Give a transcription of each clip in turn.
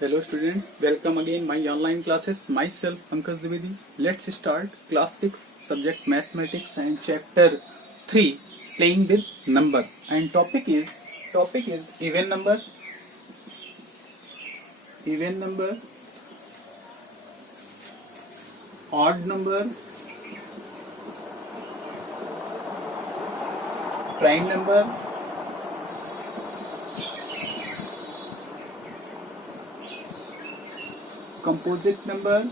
Hello students, welcome again my online classes. Myself Pankaj Dwivedi. Let's start class 6 subject mathematics and chapter 3 playing with number, and topic is even number, odd number, prime number, composite number,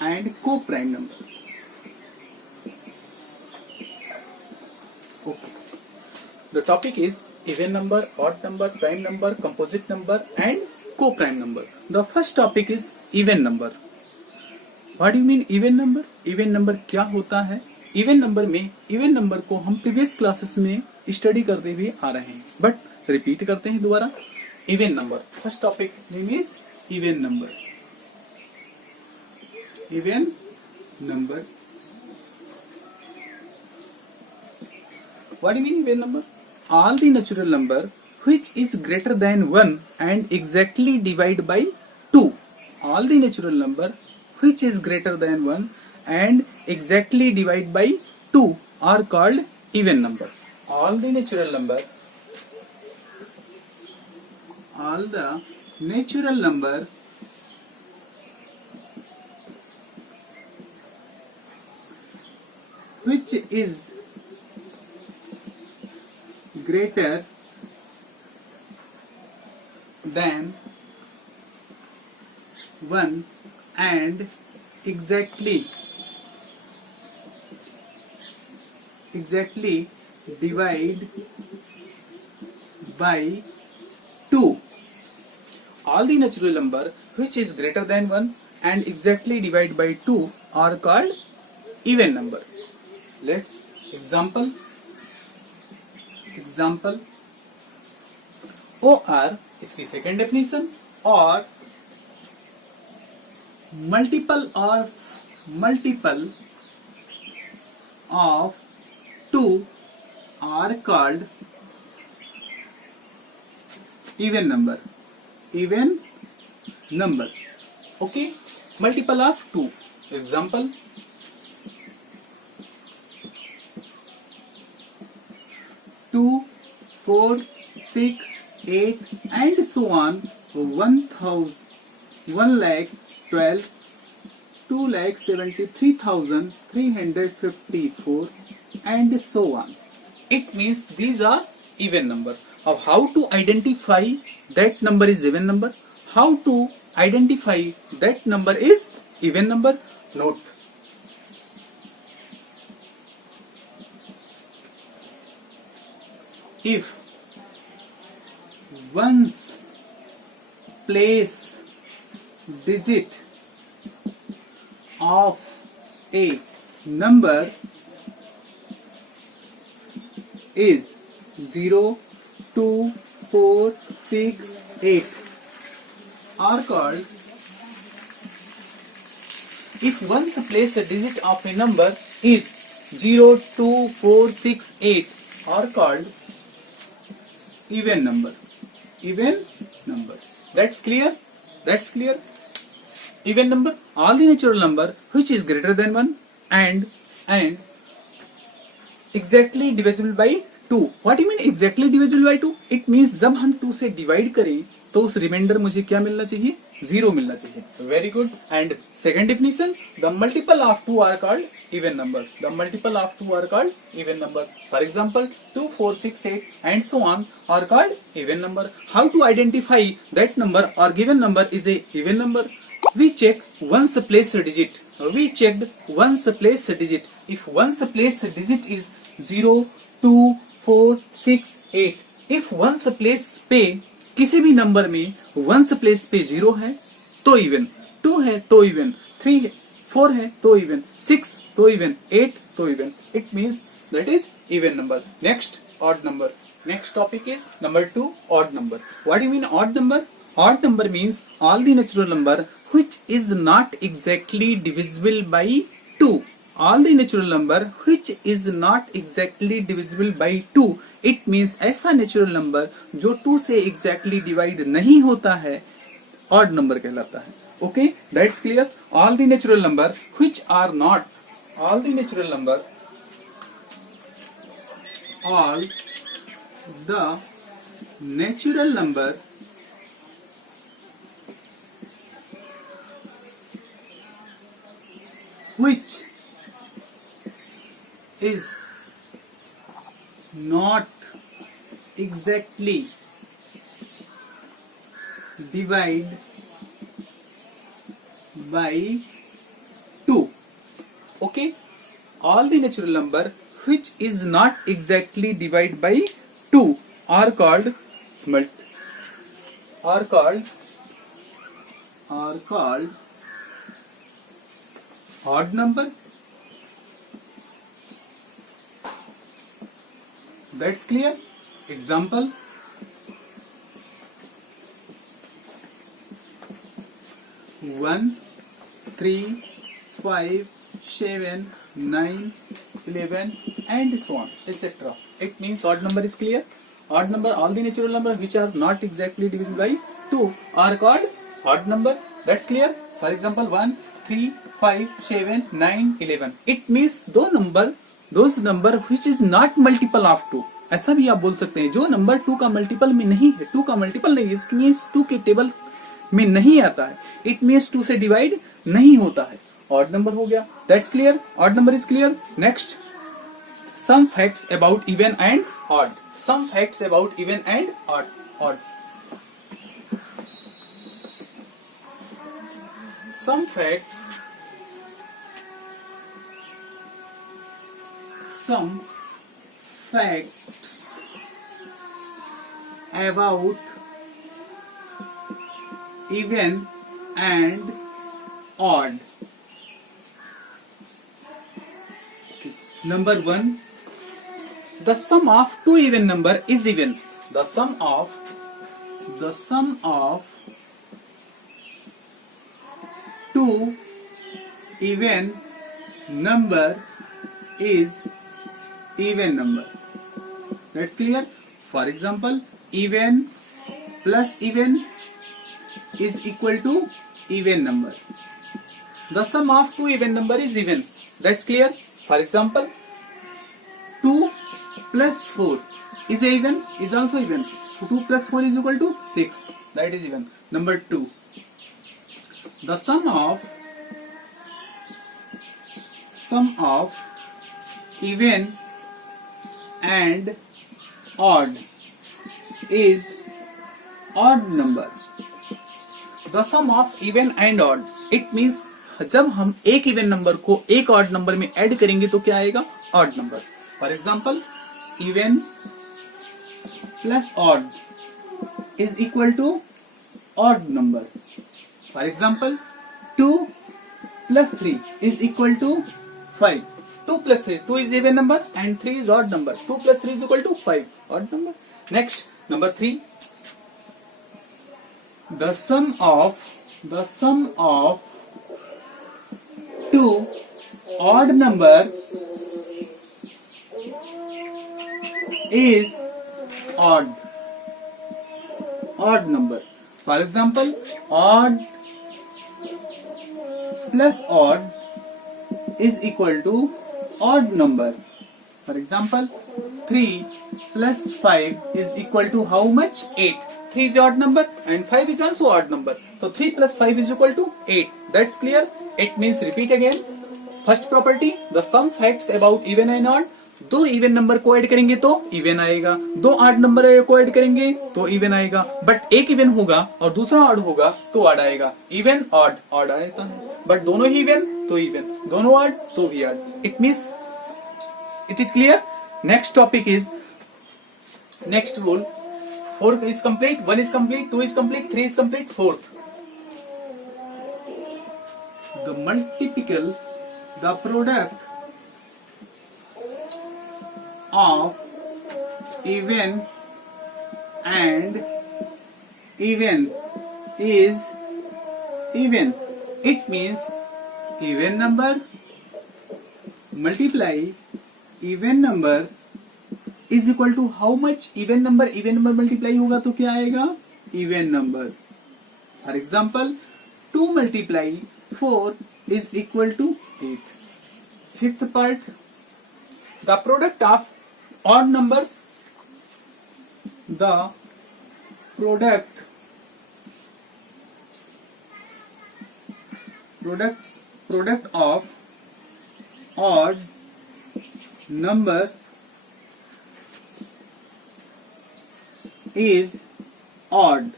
and co-prime number. Okay. The topic is even number, odd number, prime number, composite number, and co-prime number. The first topic is even number. What do you mean even number? Even number क्या होता है? Even number में even number को हम previous classes में study करते हुए आ रहे हैं, बट रिपीट करते हैं दोबारा. Even number, first topic name is even number. Even number, what do you mean even number? All the natural number which is greater than 1 and exactly divided by 2. All the natural number which is greater than 1 and exactly divided by 2 are called even number. All the natural number which is greater than 1 and exactly divide by 2. All the natural number which is greater than 1 and exactly divide by 2 are called even number. Let's example OR, इसकी second definition, और multiple of 2 are called even number. Okay, multiple of 2. Example, 2, 4, 6, 8 and so on. 1,12, 2,73,354 and so on. It means these are even number. Now how to identify that number is even number? How to identify that number is even number? Note. If one's place digit of a number is 0, 2, 4, 6, 8 are called, if one's place a digit of a number is 0, 2, 4, 6, 8 are called even number. That's clear? Even number, all the natural number which is greater than 1 and exactly divisible by 2. What do you mean exactly divisible by 2? It means जब हम 2 से divide करें तो उस reminder मुझे क्या मिलना चाहिए? 0 मिलना चाहिए. Very good. And second definition, the multiple of 2 are called even number. For example, 2, 4, 6, 8 and so on are called even number. How to identify that number or given number is a even number? We check one's place digit. If one's place digit is 0, 2, 4, 6, 8, if one's place पे किसी भी number में ones place पे 0 है तो even, 2 है तो even, 3 है, 4 है तो इवन, 6 तो इवन, 8 तो even. It means that is even number. Next, odd number. Next topic is number 2, odd number. What do you mean odd number? Odd number means all the natural number which is not exactly divisible by 2 all the natural number which is not exactly divisible by 2, it means ऐसा natural number जो 2 से exactly divide नहीं होता है odd number कहलाता है. Okay, that's clear. All the natural number which are not, all the natural number, all the natural number which is not exactly divide by 2. Okay, all the natural number which is not exactly divide by 2 are called odd number. That's clear. Example, 1, 3, 5, 7, 9, 11 and so on, etc. It means odd number is clear. Odd number, all the natural number which are not exactly divisible by 2 are called odd number. That's clear. For example, 1, 3, 5, 7, 9, 11. It means those number which is not multiple of 2. ऐसा भी आप बोल सकते हैं जो number 2 का multiple में नहीं है, 2 का मल्टीपल नहीं, इसके मीन्स 2 के टेबल में नहीं आता है. इट मीन्स 2 से डिवाइड नहीं होता है. ऑड नंबर हो गया. That's clear. Odd number is clear. Next, some facts about even and odd. Some facts about even and odds. Some facts about even and odd. Okay. Number 1, the sum of two even number is even. The sum of two even number is even number. That's clear. For example, even plus even is equal to even number. The sum of two even number is even. That's clear. For example, 2 plus 4 is even, is also even. 2 plus 4 is equal to 6. That is even. Number 2. The sum of even and odd is odd number. The sum of even and odd, it means जब हम एक even number को एक odd number में add करेंगे तो क्या आएगा? Odd number. For example, even plus odd is equal to odd number. For example, 2 plus 3 is equal to 5. 2 plus 3, 2 is even number and 3 is odd number. 2 plus 3 is equal to 5, odd number. Next, number 3. The sum of two odd number is odd number. For example, odd plus odd is equal to odd number. For example, 3 plus 5 is equal to how much? 8. 3 is odd number and 5 is also odd number. So 3 plus 5 is equal to 8. That's clear. It means, repeat again. First property, the sum facts about even and odd. दो even number को add करेंगे तो even आएगा, दो odd number को add करेंगे तो even आएगा. बट एक इवन होगा और दूसरा ऑड होगा तो ऑड आएगा. इवन ऑड आएगा, बट दोनों ही इवन तो इवन, दोनों ऑड तो भी odd. It means it is clear. Next topic is, next rule. 4 is complete, 1 is complete, 2 is complete, 3 is complete, 4th. The multiple, the product of even and even is even. It means even number multiply even number is equal to how much? Even number multiply होगा तो क्या आएगा? Even number. For example 2 multiply 4 is equal to 8. Fifth part, the product of odd numbers, the product of odd number is odd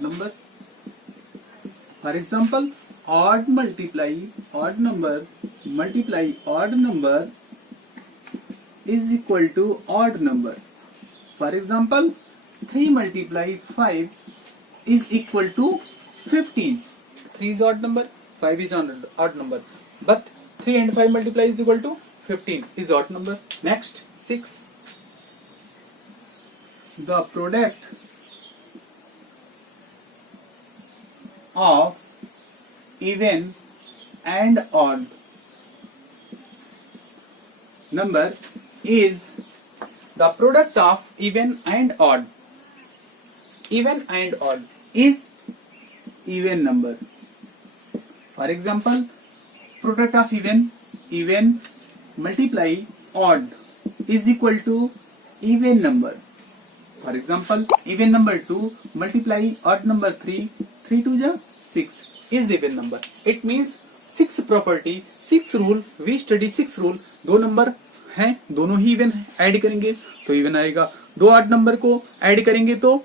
number. For example, odd multiply odd number is equal to odd number. For example, 3 multiply 5 is equal to 15. 3 is odd number, 5 is odd number, but 3 and 5 multiply is equal to 15 is odd number. Next, 6. The product of even and odd number is the product of even and odd. Even and odd is even number. For example, product of even multiply odd is equal to even number. For example, even number 2 multiply odd number 3, 3 to the 6 is even number. It means 6 property, 6 rule, we study 6 rule. 2 number हैं, दोनों ही even add करेंगे तो even आएगा. 2 odd number को add करेंगे तो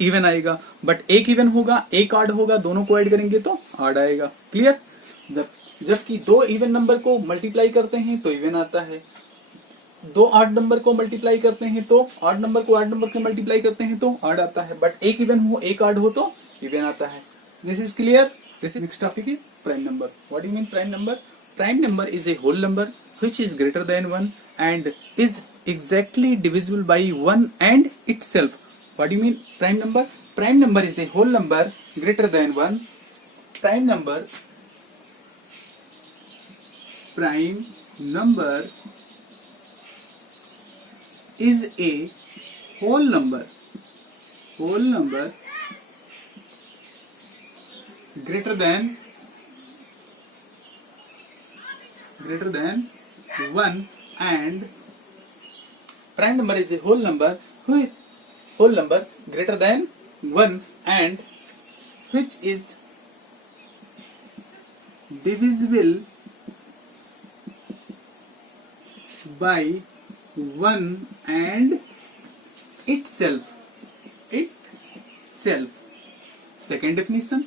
even आएगा. But एक इवन होगा, एक ऑड होगा, दोनों को ऐड करेंगे तो ऑड आएगा. क्लियर? जबकि 2 इवन नंबर को मल्टीप्लाई करते हैं तो इवन आता है. 2 ऑड नंबर को मल्टीप्लाई करते हैं तो ऑड नंबर को ऑड नंबर से मल्टीप्लाई करते हैं तो ऑड आता है. बट एक इवन हो, एक ऑड हो तो इवन आता है. This is clear. This next topic is prime number. What do you mean prime number? Prime number is a whole number which is greater than 1 and is exactly divisible by 1 and itself. What do you mean prime number? Prime number is a whole number greater than 1. Prime number is a whole number greater than 1 and prime number is a whole number greater than 1 and which is divisible by 1 and itself. Second definition,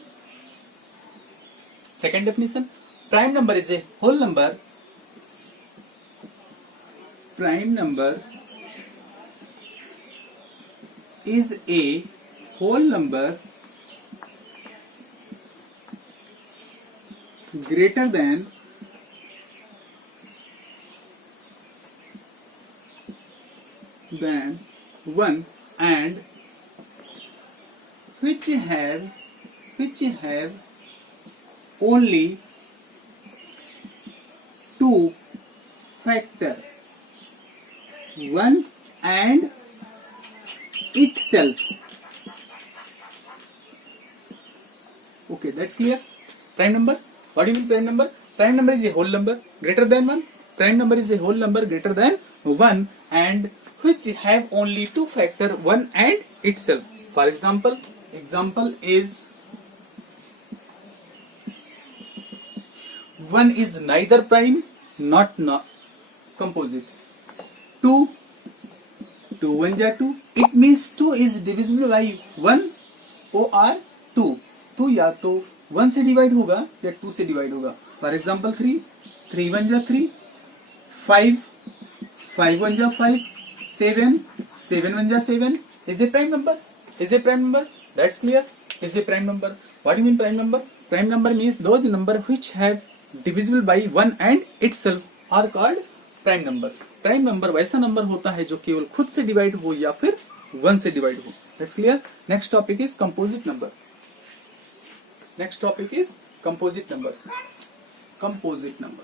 prime number is a whole number. Prime number is a whole number greater than 1 and which have only 2 factor, 1 and itself. Okay, that's clear. Prime number. What do you mean prime number? Prime number is a whole number greater than 1. Prime number is a whole number greater than 1 and which have only 2 factor, 1 and itself. For example is 1 is neither prime not composite. 2 1 ja 2. It means 2 is divisible by 1 or 2. 2 या तो 1 से divide होगा या 2 से divide होगा. For example 3 1 जा 3, 5 1 जा 5, 7 1 जा 7 is a prime number. That's clear. Is a prime number. What do you mean prime number? Prime number means those number which have divisible by 1 and itself are called prime number. Prime number वैसा number होता है जो केवल खुद से divide हो या फिर 1 से डिवाइड हो. That's clear. Next topic is composite number. Next topic is composite number. Composite number.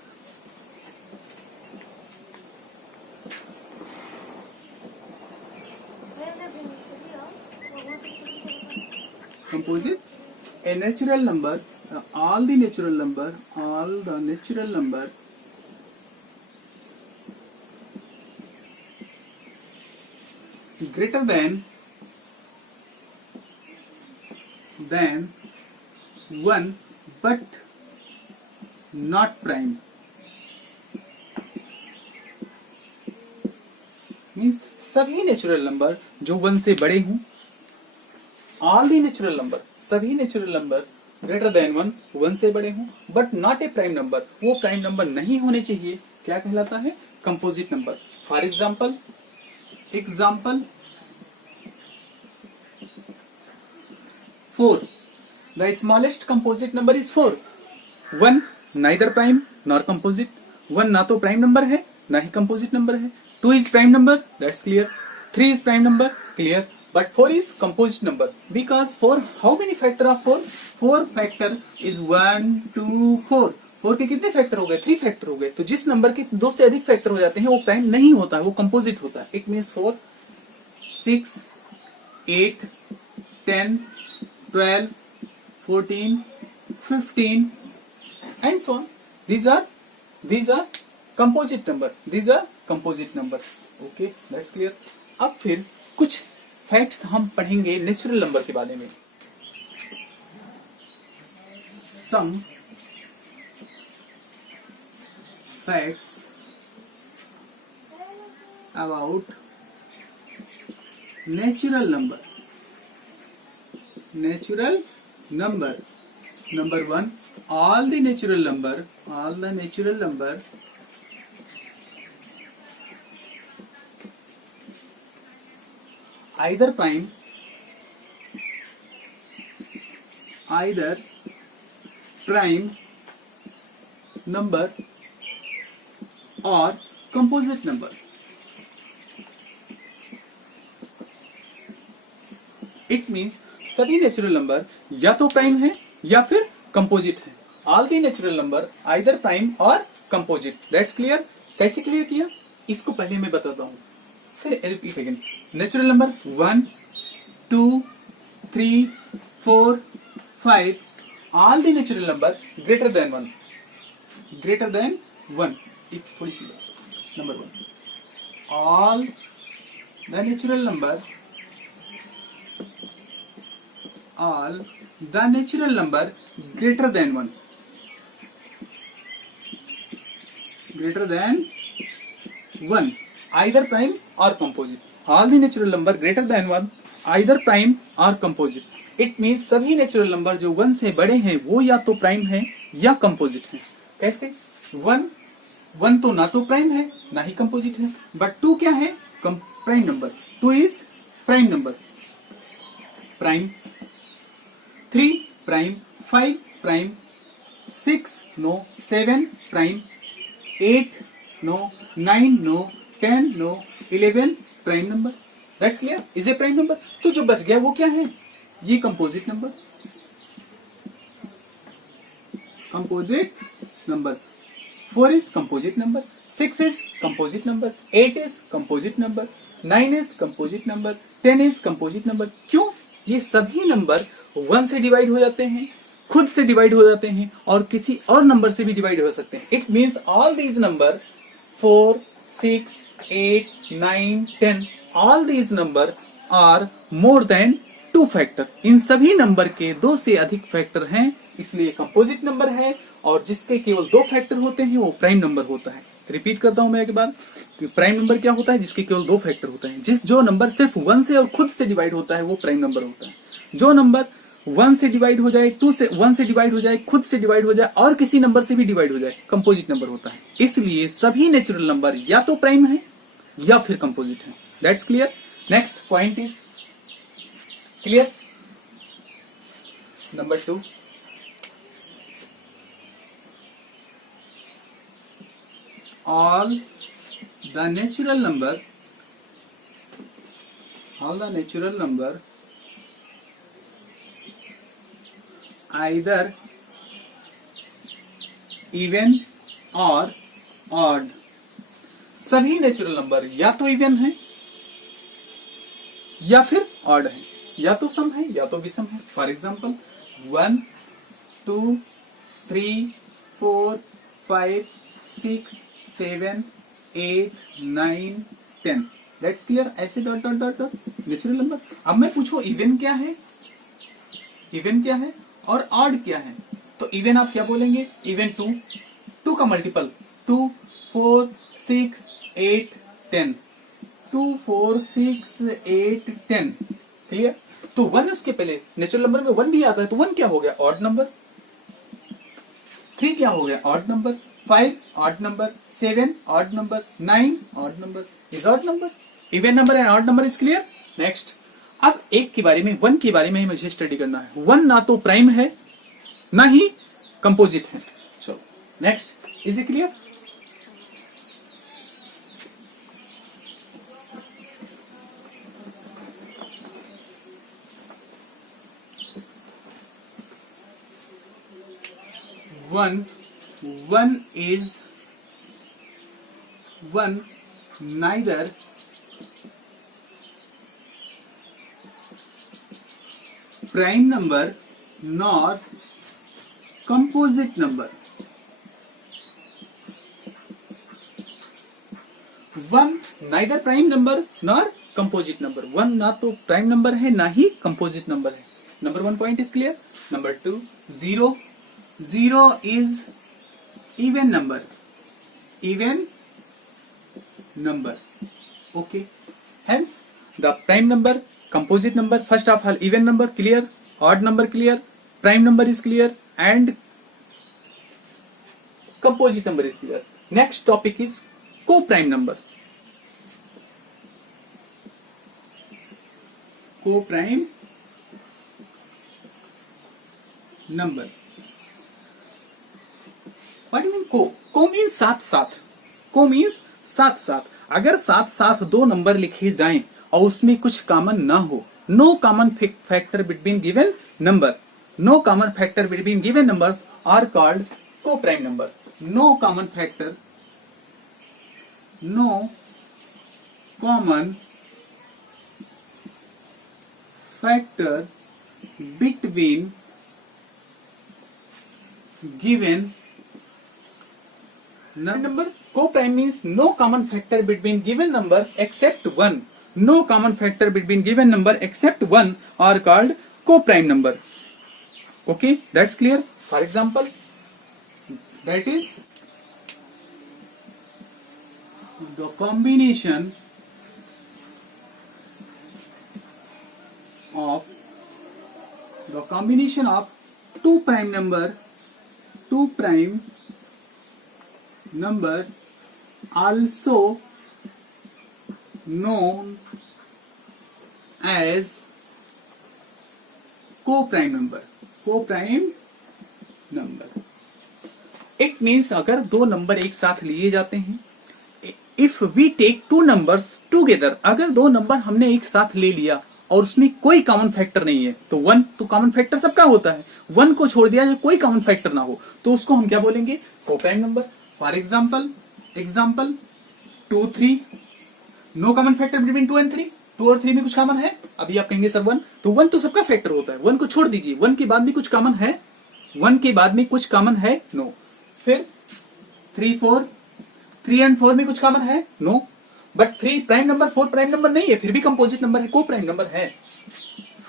Composite, a natural number, all the natural number greater than 1 but not prime. Means सभी नेचुरल नंबर जो 1 से बड़े हों, all the natural number, सभी natural number greater than 1 से बड़े हों, but not a prime number, वो प्राइम नंबर नहीं होने चाहिए, क्या कहलाता है? Composite number. For example 4. The smallest composite number is 4. 1 neither prime nor composite. 1 ना तो प्राइम नंबर है ना ही कंपोजिट नंबर है. 2 is prime number, that's clear. 3 is prime number, clear. But 4 is composite number because 4, how many factor of 4? 4 factor is 1, 2, 4. 4 के कितने factor हो गए? 3 factor हो गए. तो जिस नंबर के 2 से अधिक फैक्टर हो जाते हैं वो प्राइम नहीं होता है, वो कंपोजिट होता है. It means 4, 6, 8, 10, 12, 14, 15 and so on. These are composite number. These are composite number. Okay, that's clear. अब फिर कुछ फैक्ट्स हम पढ़ेंगे नेचुरल नंबर के बारे में. Some facts about natural number. Natural number. Number 1, all the natural number either prime number or composite number. It means सभी natural number या तो प्राइम है या फिर कंपोजिट है. All the natural number either prime और कंपोजिट. That's clear. कैसे clear किया इसको पहले मैं बताता हूं, फिर repeat again. Natural number 1, 2, 3, 4, 5, all the natural number greater than 1. एक थोड़ी सी बात. Number 1, all the natural number greater than 1. Either prime or composite. All the natural number greater than 1 either prime or composite. It means सभी natural number जो 1 से बड़े हैं वो या तो प्राइम है या कंपोजिट है. कैसे? 1 तो ना तो प्राइम है ना ही कंपोजिट है, बट 2 क्या है? Prime number. 2 is prime number. Prime 3 prime, 5 prime, 6 no, 7 prime, 8 no, 9 no, 10 no, 11 prime number. That's clear. Is a prime number. तो जो बच गया वो क्या है? ये composite number. Composite number. 4 is composite number, 6 is composite number, 8 is composite number, 9 is composite number, 10 is composite number. क्यों? ये सभी नंबर 1 से डिवाइड हो जाते हैं, खुद से डिवाइड हो जाते हैं और किसी और नंबर से भी डिवाइड हो सकते हैं. It means all these number 4, 6, 8, 9, 10 all these number are more than 2 factor. इन सभी नंबर के 2 से अधिक फैक्टर हैं, इसलिए कंपोजिट नंबर है. और जिसके केवल 2 फैक्टर होते हैं वो प्राइम नंबर होता है. रिपीट करता हूं मैं एक बार कि प्राइम नंबर क्या होता है? जिसके केवल 2 फैक्टर होते हैं. जो नंबर सिर्फ 1 से और खुद से डिवाइड होता है वो प्राइम नंबर होता है. जो नंबर 1 से डिवाइड हो जाए, 1 से डिवाइड हो जाए, खुद से डिवाइड हो जाए और किसी नंबर से भी डिवाइड हो जाए, कंपोजिट नंबर होता है. इसलिए सभी नेचुरल नंबर या तो प्राइम है या फिर कंपोजिट है. That's clear. Next point is clear. Number 2, all the natural number either even और ऑड। सभी नेचुरल नंबर या तो इवन है या फिर ऑड है, या तो सम है या तो विषम है। For example 1 2 3 4 5 6 7 8 9 10। That's clear. ऐसे dot dot dot dot natural number. अब मैं पूछूं इवन क्या है, इवन क्या है और ऑड क्या है। तो इवन आप क्या बोलेंगे, इवन 2, 2 का मल्टीपल 2 4 6 8 10, 2 4 6 8 10। क्लियर। तो 1 उसके पहले नेचुरल नंबर में 1 भी आता है, तो 1 क्या हो गया, ऑड नंबर। 3 क्या हो गया, odd number. 5 odd number, 7 odd number, 9 odd number is odd number. Even number and odd number is clear. Next, अब एक के बारे में, 1 के बारे में ही मुझे स्टडी करना है। 1 ना तो प्राइम है ना ही कंपोजिट है। चलो next, is it clear. One is neither prime number nor composite number। 1 neither prime number nor composite number। 1 ना तो प्राइम नंबर है ना ही कंपोजिट नंबर है। Number 1 point is clear. Number 2, 0 is even number, even number। okay, hence the prime number, composite number, first of all even number clear, odd number clear, prime number is clear and composite number is clear। next topic is co-prime number। co-prime number, what do you mean co? co means साथ साथ, co means साथ साथ। अगर साथ साथ दो number लिखे जाएं और उसमें कुछ कॉमन ना हो, no common factor between given number, no common factor between given numbers are called co prime number. No common factor, no common factor between given number। co-prime means no common factor between given numbers except one। no common factor between given number except one are called co-prime number। okay, that's clear। for example, that is the combination of two prime number also known as co-prime number। co-prime number it means अगर दो number एक साथ लिए जाते हैं, if we take two numbers together, अगर दो number हमने एक साथ ले लिया और उसमें कोई कॉमन फैक्टर नहीं है, तो 1 तो कॉमन फैक्टर सबका होता है, 1 को छोड़ दिया, कोई कॉमन फैक्टर ना हो, तो उसको हम क्या बोलेंगे, coprime number. For example 2 3, no common factor between 2 and 3। 2 और 3 में कुछ कॉमन है, अभी आप कहेंगे सर 1, तो 1 तो सबका फैक्टर होता है, 1 को छोड़ दीजिए, 1 के बाद में कुछ कॉमन है, 1 के बाद में कुछ कॉमन है, नो। फिर 3 4, 3 एंड 4 में कुछ कॉमन है, no. But 3 prime number, 4 prime number नहीं है, फिर भी कंपोजिट नंबर है, को प्राइम नंबर है।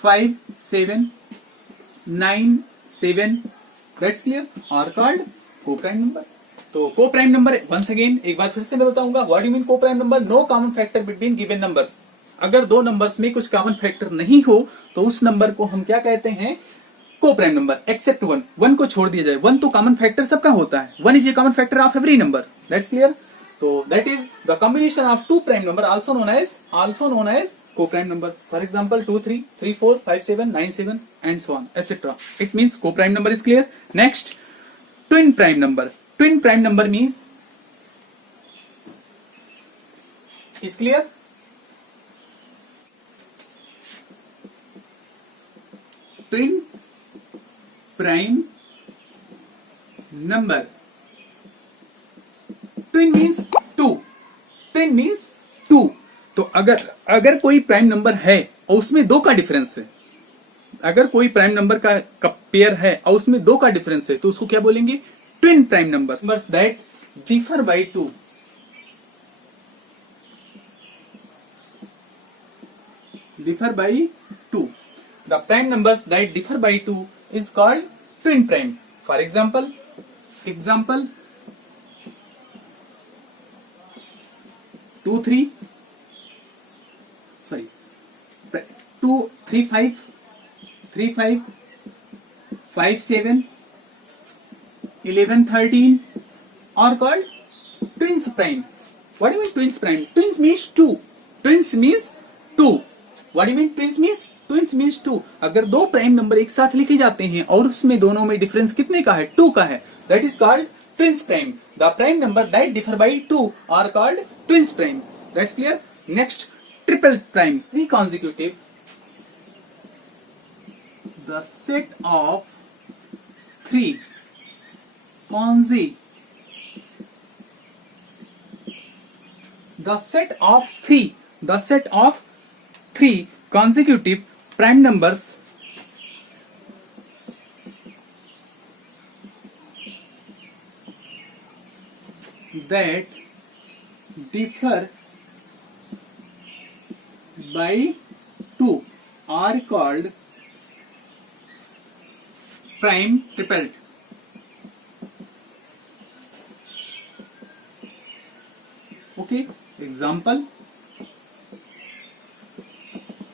5 7 9 7, that's clear, are called co prime number. तो को प्राइम नंबर वंस अगेन एक बार फिर से मैं बताऊंगा, व्हाट डू मीन को prime number, no common factor between given numbers. अगर दो नंबर्स में कुछ कॉमन फैक्टर नहीं हो तो उस नंबर को हम क्या कहते हैं, को प्राइम नंबर, एक्सेप्ट 1, 1 को छोड़ दिया जाए, 1 तो कॉमन फैक्टर सबका होता है, 1 is a common factor of every number, that's clear. तो that is the combination of two prime number also known as co prime number. For example 2 3 3 4 5 7 9 7 and so on etcetera, it means co prime number is clear. Next, twin prime number. Twin prime number means is clear। twin prime number. Twin means two. Twin means two. तो अगर कोई prime number है और उसमें दो का difference है, अगर कोई प्राइम नंबर का पेयर है और उसमें दो का डिफरेंस है, तो उसको क्या बोलेंगे? Twin prime numbers that differ by two. Differ by 2. The prime numbers that differ by 2 is called twin prime. For example 2 3 sorry 2 3 5 3 5 5 7 11 13 are called twins prime. What do you mean twins prime? Twins means two. Twins means two. What do you mean twins means? Twins means two. अगर दो prime number एक साथ लिखे जाते हैं और उसमें दोनों में डिफरेंस कितने का है? 2 का है. That is called twins prime. The prime number that differ by 2 are called twins prime. That's clear. Next, triple prime. Three consecutive. The set of three the set of three consecutive prime numbers that differ by 2 are called prime triplet. Okay, example.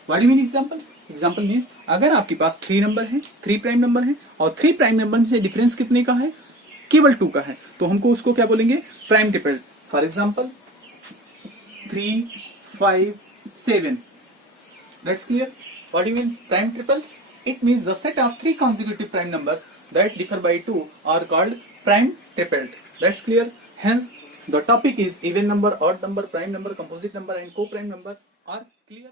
What do you mean example? Example means अगर आपके पास 3 number है, 3 prime number है और 3 prime number में से difference कितने का है? केवल 2 का है, तो हमको उसको क्या बोलेंगे? Prime triplet. For example 3 5 7. That's clear. What do you mean prime triples? It means the set of 3 consecutive prime numbers that differ by 2 are called prime triplet. That's clear. Hence the topic is even number, odd number, prime number, composite number and co-prime number are clear.